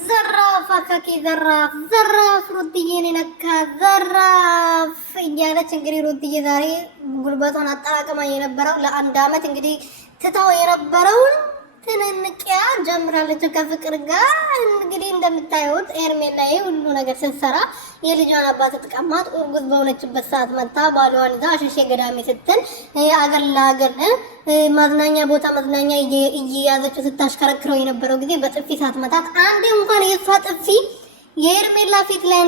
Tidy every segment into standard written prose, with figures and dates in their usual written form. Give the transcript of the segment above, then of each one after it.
ዘራፍ አካኪ ዘራፍ ሩትዬን ነካ ዘራፍ እያለች እንግዲህ ሩትዬ ዛሬ ጉልበቷን አጠራቅማ የነበረው ለአንድ አመት እንግዲህ ትታው የነበረውን ትንንቅያ ጀምራለች ከፍቅር ጋር። እንግዲህ እንደምታዩት ኤርሜላዬ ሁሉ ነገር ስትሰራ የልጇን አባት ተቀማጥ እርጉዝ በሆነችበት ሰዓት መጣ ባሏን ይዛ አሸሼ ገዳሜ ስትል አገር ለአገር ማዝናኛ ቦታ ማዝናኛ እየያዘችው ስታሽከረክረው የነበረው ጊዜ በጥፊ ሳትመታት አንዴ እንኳን የሷ ጥፊ የኤርሜላ ፊት ላይ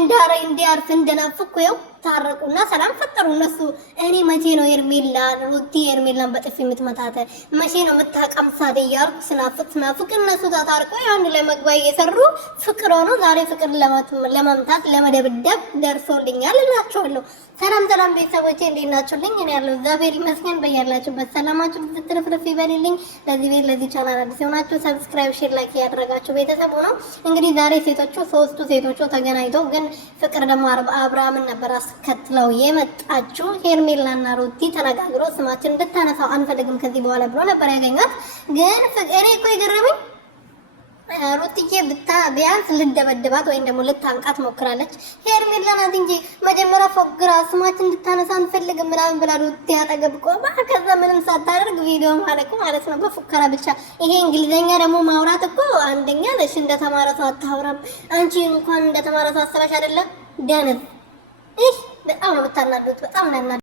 እንዲያርፍ እንደናፍኩ ይኸው ታረቁና ሰላም ፈጠሩ እነሱ። እኔ መቼ ነው ኤርሜላ ሩቲ ኤርሜላን በጥፊ የምትመታት መቼ ነው የምታቀምሳት እያልኩ ስናፍቅ እነሱ ታታርቀው ያን ለመግባይ እየሰሩ ፍቅር ሆኖ ዛሬ ፍቅር ለመምታት ለመደብደብ ደርሶልኛል እላችኋለሁ። ሰላም ቤተሰቦቼ እንዴት ናችሁልኝ? እኔ ያለው እግዚአብሔር ይመስገን። በያላችሁበት ሰላማችሁ ብትትርፍርፍ ይበልልኝ። ለዚህ ቤት ለዚህ ቻናል አዲስ ሆናችሁ ሰብስክራይብ፣ ሼር፣ ላይክ ያደረጋችሁ ቤተሰብ ሆኖ እንግዲህ ዛሬ ሶስቱ ሴቶቹ ተገናኝተው ግን ፍቅር ደግሞ አብርሃምን ነበር አስከትለው የመጣችው። ሄርሜላና ሩቲ ተነጋግሮ ስማችን እንድታነሳው አንፈልግም ከዚህ በኋላ ብሎ ነበር ያገኛት። ግን እኔ እኮ የገረመኝ ሩትዬ ቢያንስ ልደበድባት ወይም ደግሞ ልታንቃት ሞክራለች። ሄርሜላ ናት እንጂ መጀመሪያ ፎግራ ስማችን እንድታነሳ አንፈልግም ምናምን ብላ ሩቲ አጠገብ ቆማ ከዛ ምንም ሳታደርግ ቪዲዮ ማለት ነው በፉከራ ብቻ። ይሄ እንግሊዘኛ ደግሞ ማውራት እኮ አንደኛ ነሽ፣ እንደተማረ ሰው አታወራም። አንቺ እንኳን እንደተማረ ሰው አሰራሽ አይደለም ደነዝ። በጣም ነው የምታናዱት፣ በጣም ነው